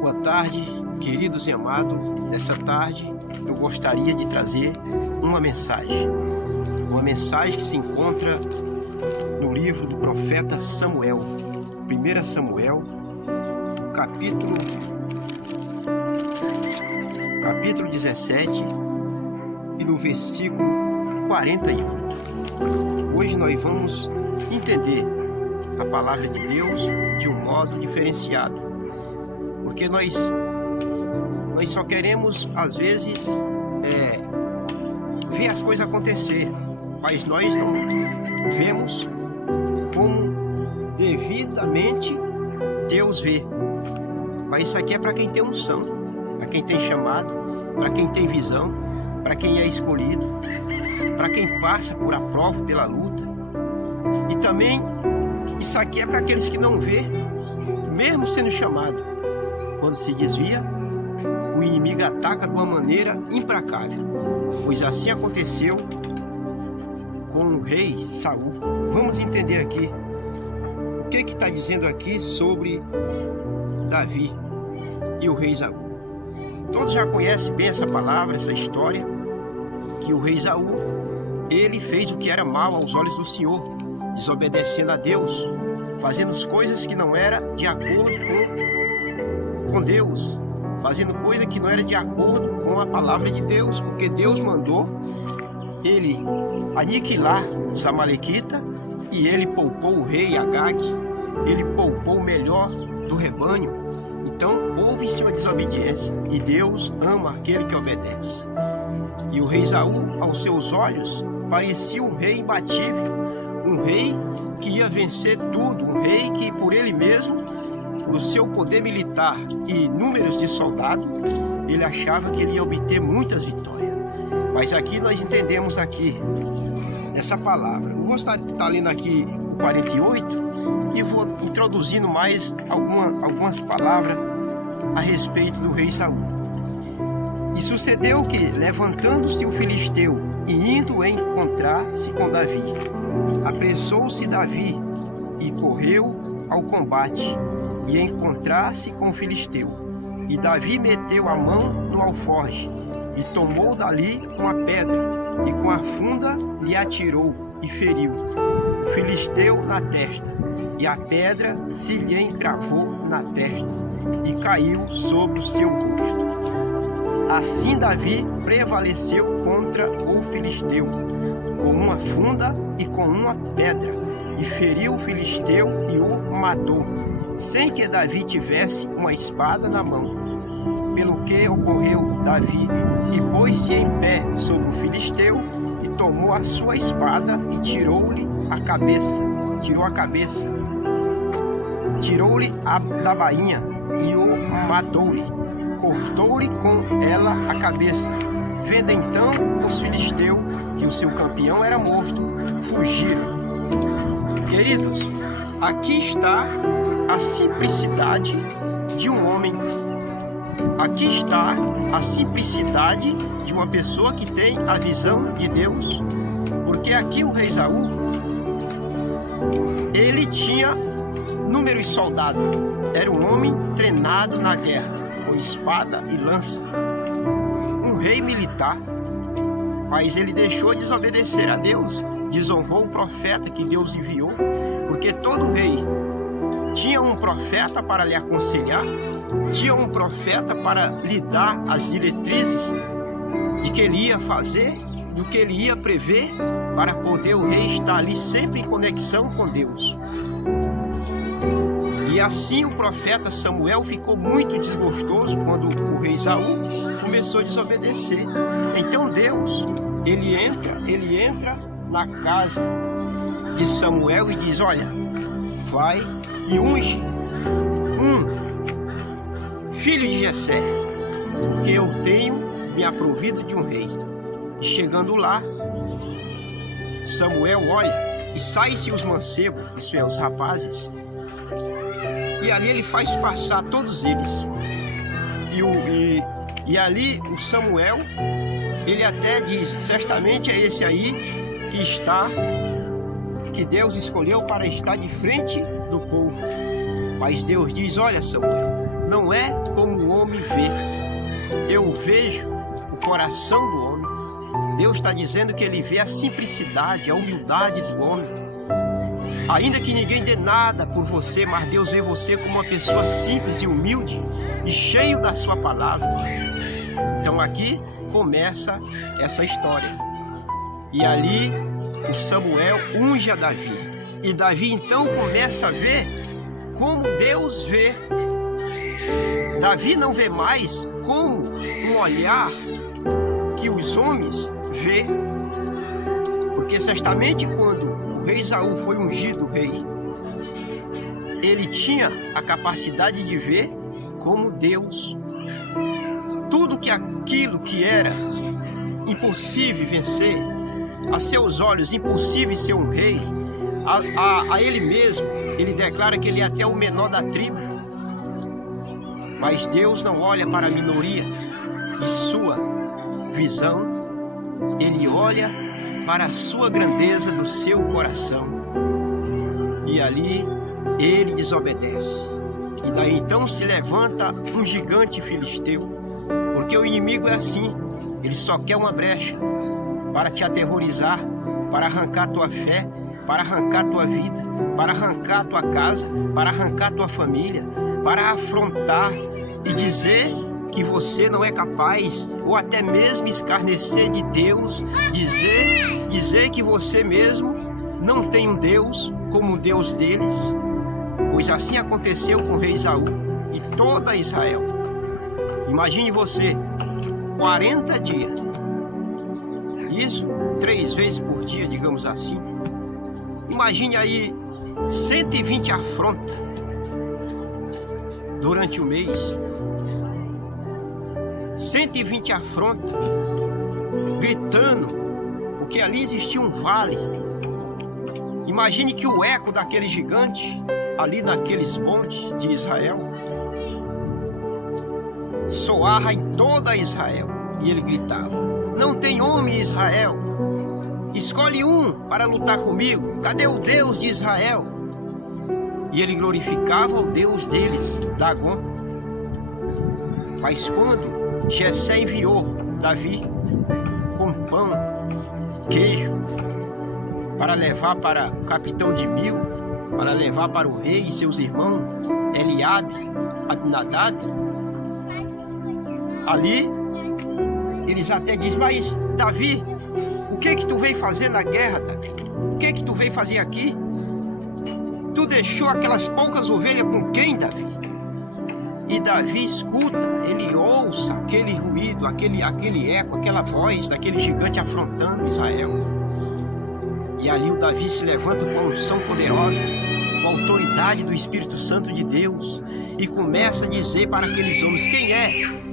Boa tarde, queridos e amados. Nessa tarde eu gostaria de trazer uma mensagem que se encontra no livro do profeta Samuel, 1 Samuel, capítulo 17 e no versículo 48. Hoje nós vamos entender a palavra de Deus de um modo diferenciado, porque nós só queremos às vezes ver as coisas acontecer, mas nós não vemos como devidamente Deus vê. Mas isso aqui é para quem tem unção, para quem tem chamado, para quem tem visão, para quem é escolhido, para quem passa por a prova, pela luta. E também isso aqui é para aqueles que não vê, mesmo sendo chamado. Quando se desvia, o inimigo ataca de uma maneira implacável, pois assim aconteceu com o rei Saul. Vamos entender aqui o que está dizendo aqui sobre Davi e o rei Saul. Todos já conhecem bem essa palavra, essa história, que o rei Saul, ele fez o que era mal aos olhos do Senhor, desobedecendo a Deus, fazendo as coisas que não eram de acordo com Deus, fazendo coisa que não era de acordo com a palavra de Deus, porque Deus mandou ele aniquilar os amalequitas e ele poupou o rei Agag, ele poupou o melhor do rebanho. Então houve-se uma desobediência, e Deus ama aquele que obedece. E o rei Saul, aos seus olhos, parecia um rei imbatível, um rei que ia vencer tudo, um rei que por ele mesmo, por seu poder militar e números de soldados, ele achava que ele ia obter muitas vitórias. Mas aqui nós entendemos aqui essa palavra. Eu vou estar lendo aqui o 48 e vou introduzindo mais algumas palavras a respeito do rei Saul. E sucedeu que, levantando-se o filisteu e indo encontrar-se com Davi, apressou-se Davi e correu ao combate e encontrar-se com o filisteu. E Davi meteu a mão no alforje e tomou dali uma pedra e com a funda lhe atirou e feriu o filisteu na testa, e a pedra se lhe encravou na testa e caiu sobre o seu rosto. Assim Davi prevaleceu contra o filisteu com uma funda e com uma pedra, e feriu o filisteu e o matou, sem que Davi tivesse uma espada na mão. Pelo que ocorreu Davi, e pôs-se em pé sobre o filisteu, e tomou a sua espada, e tirou-lhe a cabeça, tirou-lhe da bainha, e o matou-lhe, cortou-lhe com ela a cabeça. Vendo então os filisteus que o seu campeão era morto, fugiram. Queridos, aqui está a simplicidade de um homem. Aqui está a simplicidade de uma pessoa que tem a visão de Deus. Porque aqui o rei Saul, ele tinha números de soldados. Era um homem treinado na guerra, com espada e lança. Um rei militar. Mas ele deixou de desobedecer a Deus, desonrou o profeta que Deus enviou, porque todo rei tinha um profeta para lhe aconselhar, tinha um profeta para lhe dar as diretrizes de que ele ia fazer, do que ele ia prever, para poder o rei estar ali sempre em conexão com Deus. E assim o profeta Samuel ficou muito desgostoso quando o rei Saul começou a desobedecer. Então Deus, ele entra na casa de Samuel e diz: olha, vai e unge um filho de Jessé, que eu tenho me aprovido de um rei. E chegando lá, Samuel olha e sai-se os mancebos, isso é, os rapazes, e ali ele faz passar todos eles. E ali o Samuel, ele até diz: certamente é esse aí que Deus escolheu para estar de frente do povo. Mas Deus diz: olha, Samuel, não é como o homem vê. Eu vejo o coração do homem. Deus está dizendo que Ele vê a simplicidade, a humildade do homem. Ainda que ninguém dê nada por você, mas Deus vê você como uma pessoa simples e humilde e cheio da sua palavra. Então aqui começa essa história. E ali o Samuel unge a Davi. E Davi então começa a ver como Deus vê. Davi não vê mais como um olhar que os homens vê. Porque certamente quando o rei Saul foi ungido rei, ele tinha a capacidade de ver como Deus. Tudo que aquilo que era impossível vencer, a seus olhos impossível ser um rei, a ele mesmo, ele declara que ele é até o menor da tribo. Mas Deus não olha para a minoria de sua visão, Ele olha para a sua grandeza do seu coração. E ali ele desobedece. E daí então se levanta um gigante filisteu, porque o inimigo é assim, ele só quer uma brecha para te aterrorizar, para arrancar tua fé, para arrancar tua vida, para arrancar tua casa, para arrancar tua família, para afrontar e dizer que você não é capaz, ou até mesmo escarnecer de Deus, dizer que você mesmo não tem um Deus como o Deus deles. Pois assim aconteceu com o rei Saul e toda Israel. Imagine você, 40 dias, isso 3 vezes por dia, digamos assim. Imagine aí 120 afrontas durante o mês. 120 afrontas, gritando, porque ali existia um vale. Imagine que o eco daquele gigante, ali naqueles montes de Israel, soava em toda Israel. E ele gritava: não tem homem em Israel, escolhe um para lutar comigo, cadê o Deus de Israel? E ele glorificava o Deus deles, Dagon. Mas quando Jessé enviou Davi com pão, queijo, para levar para o capitão de 1000, para levar para o rei e seus irmãos, Eliabe, Abinadab, ali eles até dizem: mas Davi, o que tu veio fazer na guerra, Davi? O que tu veio fazer aqui? Tu deixou aquelas poucas ovelhas com quem, Davi? E Davi escuta, ele ouça aquele ruído, aquele eco, aquela voz daquele gigante afrontando Israel. E ali o Davi se levanta com uma unção poderosa, com a autoridade do Espírito Santo de Deus, e começa a dizer para aqueles homens: quem é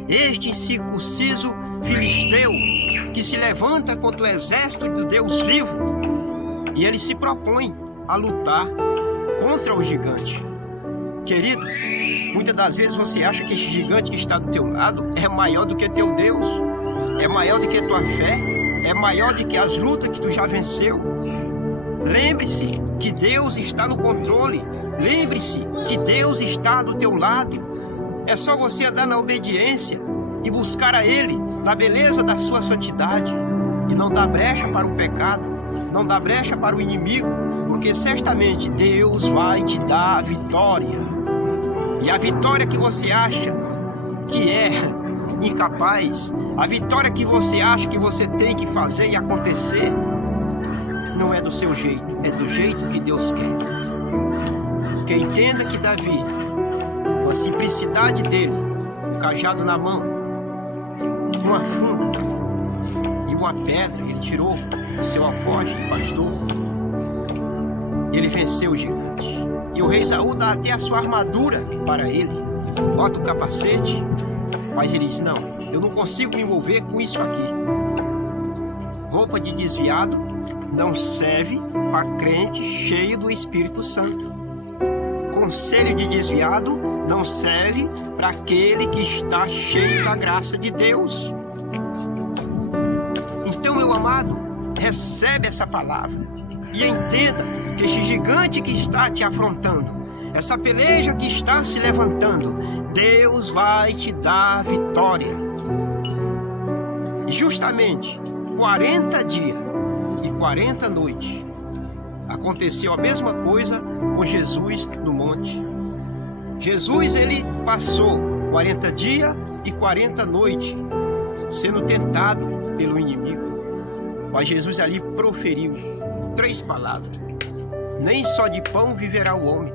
este incircunciso filisteu que se levanta contra o exército do Deus vivo? E ele se propõe a lutar contra o gigante. Querido, muitas das vezes você acha que esse gigante que está do teu lado é maior do que teu Deus, é maior do que tua fé, é maior do que as lutas que tu já venceu. Lembre-se que Deus está no controle, lembre-se que Deus está do teu lado. É só você andar na obediência e buscar a Ele, na beleza da sua santidade, e não dar brecha para o pecado, não dar brecha para o inimigo, porque certamente Deus vai te dar a vitória. E a vitória que você acha que é incapaz, a vitória que você acha que você tem que fazer e acontecer, não é do seu jeito, é do jeito que Deus quer. Que entenda que Davi, com a simplicidade dele, um cajado na mão, uma funda e uma pedra, ele tirou do seu alforje de pastor, ele venceu o gigante. E o rei Saul dá até a sua armadura para ele, bota o capacete, mas ele diz: não, eu não consigo me envolver com isso aqui. Roupa de desviado não serve para crente cheio do Espírito Santo. Conselho de desviado não serve para aquele que está cheio da graça de Deus. Então, meu amado, recebe essa palavra e entenda que esse gigante que está te afrontando essa peleja que está se levantando, Deus vai te dar vitória. E justamente 40 dias e 40 noites aconteceu a mesma coisa com Jesus no monte. Jesus, ele passou 40 dias e 40 noites sendo tentado pelo inimigo. Mas Jesus ali proferiu 3 palavras: nem só de pão viverá o homem,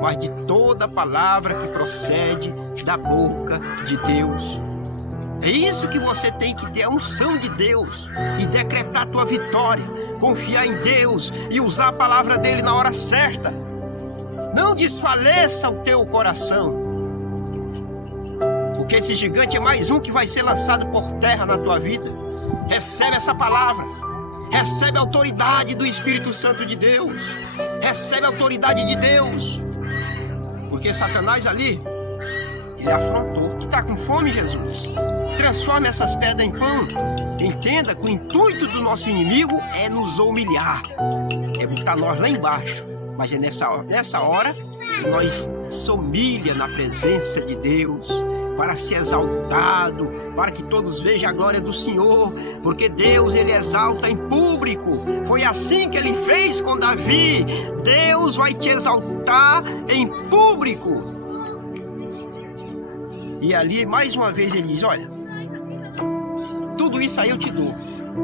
mas de toda palavra que procede da boca de Deus. É isso que você tem que ter, a unção de Deus, e decretar a tua vitória, confiar em Deus e usar a palavra dele na hora certa. Não desfaleça o teu coração, porque esse gigante é mais um que vai ser lançado por terra na tua vida. Recebe essa palavra, recebe a autoridade do Espírito Santo de Deus, recebe a autoridade de Deus, porque Satanás ali, ele afrontou. Que está com fome, Jesus? Transforme essas pedras em pão. Entenda que o intuito do nosso inimigo é nos humilhar, é botar nós lá embaixo. Mas é nessa hora que nós se humilha na presença de Deus, para ser exaltado, para que todos vejam a glória do Senhor, porque Deus, ele exalta em público. Foi assim que ele fez com Davi. Deus vai te exaltar em público. E ali, mais uma vez, ele diz: olha, tudo isso aí eu te dou,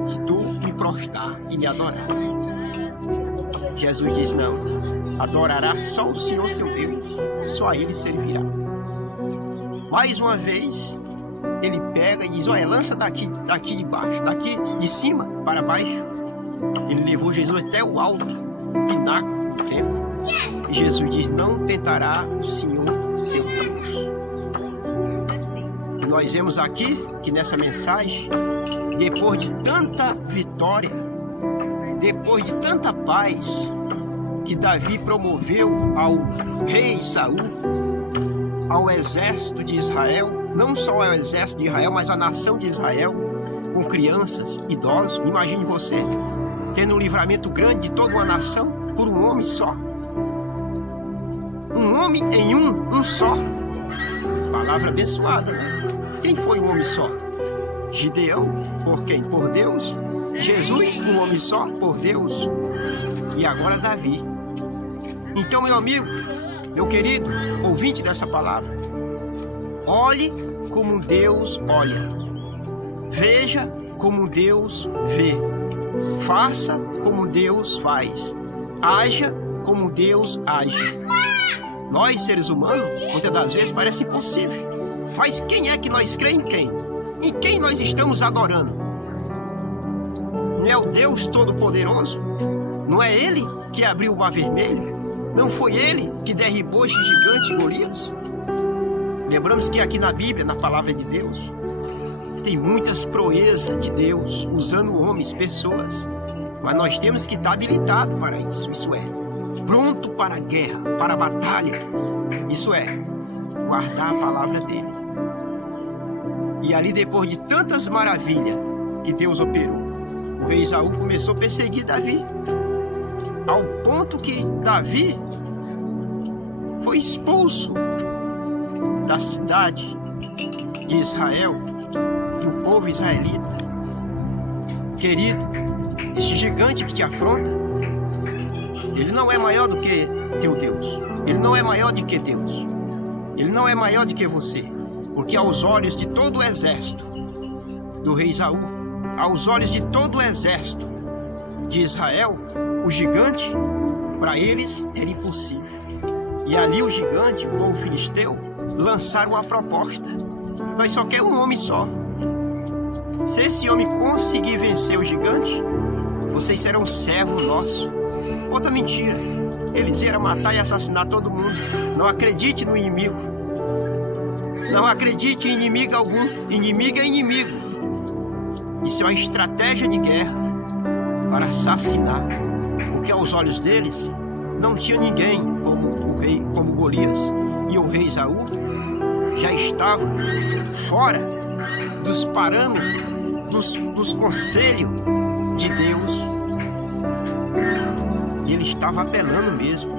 se tu me prostrar e me adorar. Jesus diz: não, adorará só o Senhor seu Deus, só a ele servirá. Mais uma vez, ele pega e diz: olha, lança daqui de baixo, daqui de cima para baixo. Ele levou Jesus até o alto pináculo do templo. E Jesus diz: não tentará o Senhor seu Deus. E nós vemos aqui que nessa mensagem, depois de tanta vitória, depois de tanta paz que Davi promoveu ao rei Saul, ao exército de Israel, não só ao exército de Israel, mas à nação de Israel, com crianças, idosos. Imagine você tendo um livramento grande de toda uma nação por um homem só. Um homem em um só. Palavra abençoada, né? Quem foi um homem só? Gideão, por quem? Por Deus. Jesus, um homem só, por Deus. E agora Davi. Então, meu amigo, meu querido ouvinte dessa palavra, olhe como Deus olha, veja como Deus vê, faça como Deus faz, haja como Deus age. Nós, seres humanos, muitas das vezes parece impossível. Mas quem é que nós cremos em quem? Em quem nós estamos adorando? Não é o Deus Todo-Poderoso? Não é Ele que abriu o mar vermelho? Não foi Ele que derribou esse gigante Golias? Lembramos que aqui na Bíblia, na palavra de Deus, tem muitas proezas de Deus, usando homens, pessoas. Mas nós temos que estar habilitados para isso. Isso é, pronto para a guerra, para a batalha. Isso é, guardar a palavra dele. E ali, depois de tantas maravilhas que Deus operou, o rei Saul começou a perseguir Davi, ao ponto que Davi foi expulso da cidade de Israel, do povo israelita. Querido, esse gigante que te afronta, ele não é maior do que teu Deus. Ele não é maior do que Deus. Ele não é maior do que você. Porque aos olhos de todo o exército do rei Saul, aos olhos de todo o exército de Israel, o gigante, para eles, era impossível. E ali o gigante, o povo filisteu, lançaram uma proposta: nós só queremos um homem só. Se esse homem conseguir vencer o gigante, vocês serão servos nossos. Outra mentira: eles iam matar e assassinar todo mundo. Não acredite no inimigo. Não acredite em inimigo algum. Inimigo é inimigo. Isso é uma estratégia de guerra para assassinar. Porque aos olhos deles não tinha ninguém como Golias. E o rei Saul já estava fora dos parâmetros, dos conselhos de Deus. E ele estava apelando mesmo.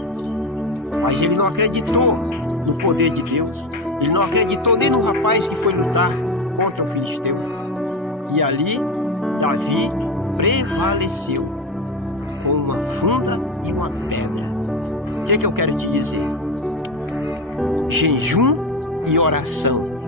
Mas ele não acreditou no poder de Deus. Ele não acreditou nem no rapaz que foi lutar contra o filisteu. E ali, Davi prevaleceu com uma funda e uma pedra. O que é que eu quero te dizer? Jejum e oração